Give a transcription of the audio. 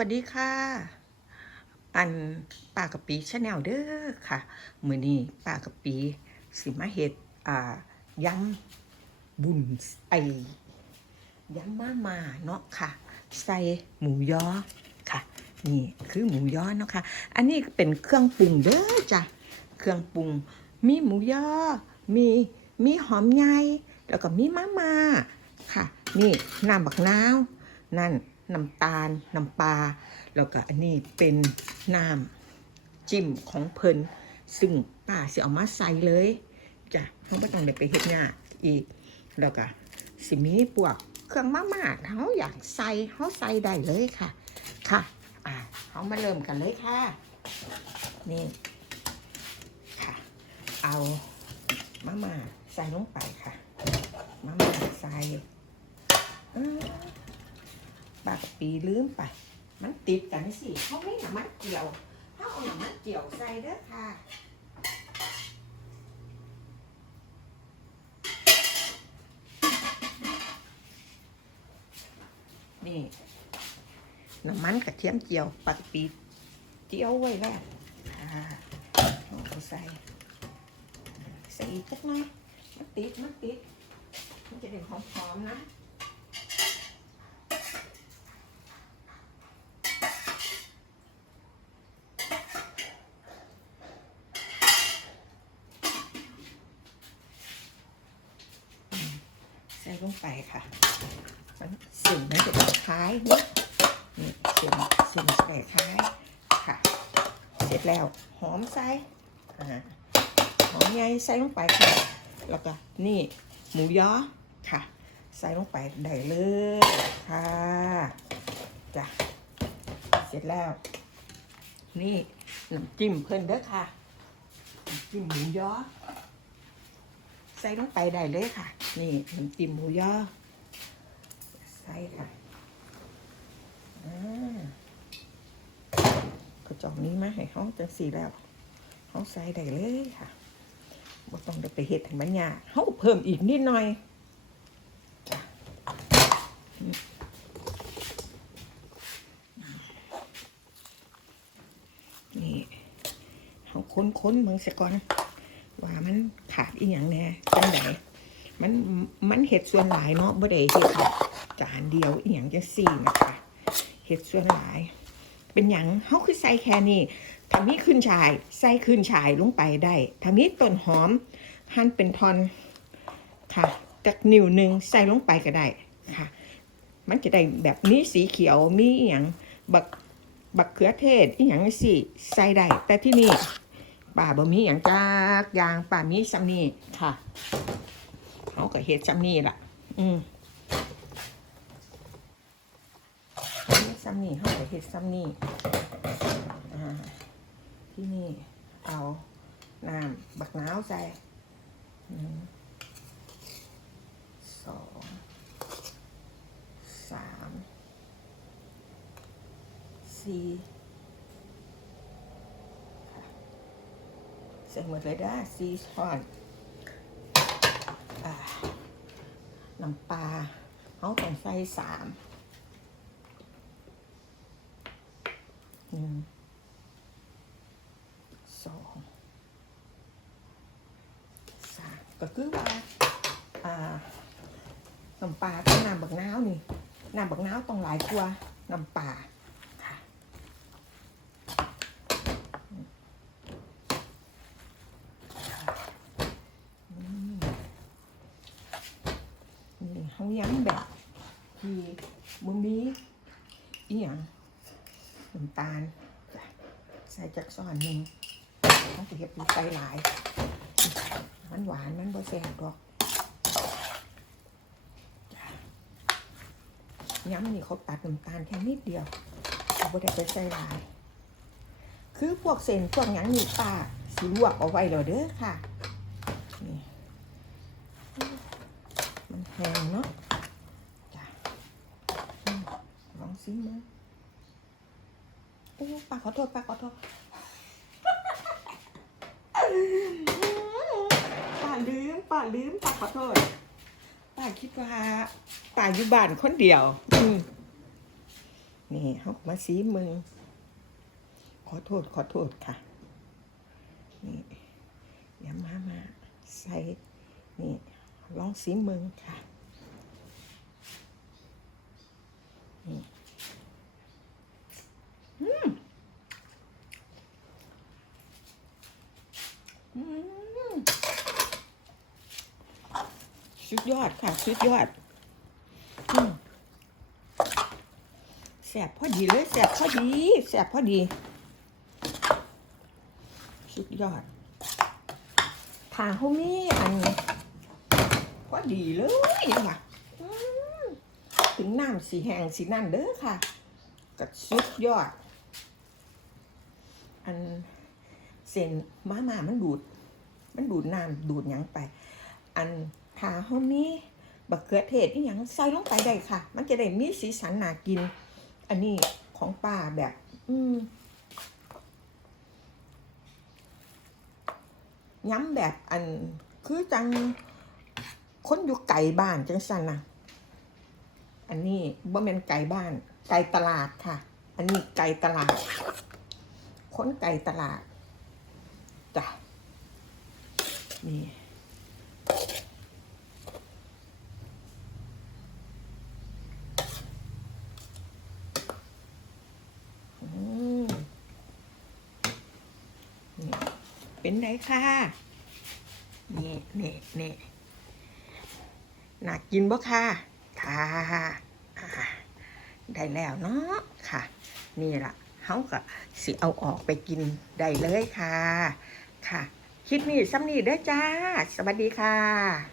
วัสดีค่ะอันป้ากะปีชาแนลเด้อค่ะ มือนี้ป้ากะปีสิมาเฮ็ดอ่ายำบุญไอยำมามาเนาะค่ะ ใส่หมูยอค่ะ นี่คือหมูยอเนาะค่ะ อันนี้เป็นเครื่องปรุงเด้อจ้ะเครื่องปรุงมีหมูยอมีมีหอมใหญ่แล้วก็มีมะมาค่ะ นี่น้ำบักนาวนั่น น้ำตาลน้ำปลาแล้วก็อันนี้เป็นน้ำจิ้มของเพิ่นซึ่งป้าสิเอามาใส่เลยจ้ะเขาไม่ต้องได้ไปเฮ็ดงาอีกแล้วก็สิมีพวกเครื่องมาม่าเขาอยากใส่เขาใส่ได้เลยค่ะ ค่ะอ่าเขามาเริ่มกันเลยค่ะ นี่ค่ะ เอามาม่าใส่ลงไปค่ะ มาม่าใส่ ปากปีลืมไป มันติดกันสิเขาไม่หนามันเกี่ยวเขาเอาหนามันเกี่ยวใส่เด้อค่ะนี่น้ำมันกระเทียมเจียวปากปีเจียวไว้แล้วค่ใส่ใส่อีกจักหน่อยมันติดมันติดมันจะได้หอมๆนะ ใส่ ลงไปค่ะสิ่งมันจะคล้ายนี่นี่สิ่งสิ่งใส่คล้ายค่ะ เสร็จแล้วหอมใส่หอมใหญ่ใส่ลงไปค่ะ แล้วก็นี่หมูยอค่ะ ใส่ลงไปได้เลยค่ะจ้ะเสร็จแล้ว นี่น้ำจิ้มเพิ่นเด้อค่ะจิ้มหมูยอ ใส่ลงไปได้เลยค่ะ นี่น้ำจิ้มหมูยอใส่ค่ะกระจอกนี้มาให้เขาจังสีแล้วเขาใส่ได้เลยค่ะบ่ต้องได้ไปเห็ดให้มันยากเขาเพิ่มอีกนิดหน่อยนี่เขาค้นๆเมืองสะก่อน ว่ามันขาดอีหยังแน่จังไดมันมันเห็ดส่วนหลายเนาะบ่ได้เฮ็ดจานเดียวอีหยังจังซี่นะคะเห็ดส่วนหลาย เป็นหยังเฮาคือใส่แค่นี้ถ้ามีขึ้นฉายใส่ขึ้นฉายลงไปได้ถ้ามีต้นหอมหั่นเป็นท่อนค่ะจากนิ้วหนึงใส่ลงไปก็ได้ค่ะ มันจะได้แบบมีสีเขียวมีอีหยังบักบักเขือเทศอีหยังจังซี่ใส่ได้แต่ที่นี่ ป่าบ่มีอย่างจากอยางป่ามีซัมนี่ค่ะเขาก็เฮ็ดซัมนี่ล่ะ อืมเขาเฮ็ดซัมนี่เขาก็เฮ็ดซัมนี่อ่าที่นี่เอาน้ำบักน้าวใส่หนึ่งสองสามสี่ ใส่หมดเลยได้ซีช้อนอน้ำปลาเขาต้องใส่สามหนึ่งสองสามก็คือว่าอ่าน้ำปลาต้องน้ำบักน้าวนี่น้ำบักน้าวต้องหลายกว่าน้ำปลาค่ะ นี่เขาย้ำแบบที่บุมีอีหยังน้ำตาล ใส่จักซ้อนหนึ่งเขาจะเก็บดูใส่หลาย มันหวานมันบ่แซ่บดอกย้ำนี่เขาตัดน้ำตาลแค่นิดเดียวเขาไม่ได้ไปใส่หลาย คือพวกเส้นพวกยังนี่ป้าสิลวกเอาไว้แล้วเด้อค่ะนี่ งเนาะจ้ะอืมลองซิมาโอ้ป้าขอโทษป้าขอโทษป้าลืมป้าลืมป้าขอโทษป้าคิดว่าป้าอยู่บ้านคนเดียวอืมนี่เฮามาสีมึง ขอโทษขอโทษค่ะ นี่เดี๋ยวมามาใส่นี่ลองสีมึงค่ะ นี่อืมอืม สุดยอดค่ะสุดยอดแสบพอดีเลยแสบพอดีแสบพอดีสุดยอดทางเขามีอันพอดีเลยยังว่ะถึงน้ำสีแหงสีนั่นเด้อค่ะก็สุดยอด อันเส้นมามามันดูด มันดูดน้ำดูดยังไป อัน ทาเขามีบักเขือเทศนี่ยังใส่ลงไปได้ค่ะ มันจะได้มีสีสันน่ากิน อันนี้ของป้าแบบ อืมย้ำแบบอัน คือจังคนอยู่ไก่บ้านจังสันนะอันนี้บ่แม่นไก่บ้าน ไก่ตลาดค่ะ อันนี้ไก่ตลาด คนไก่ตลาดจ้ะนี่อืมนี่ เป็นไงค่ะ นี่นี่นี่น่ากินบ่ค่ะ ค่ะอ่าได้แล้วเนาะค่ะ นี่ล่ะเฮาก็สิเอาออกไปกินได้เลยค่ะ ค่ะ คลิปนี้ซ้ำนี้เด้อจ้า สวัสดีค่ะ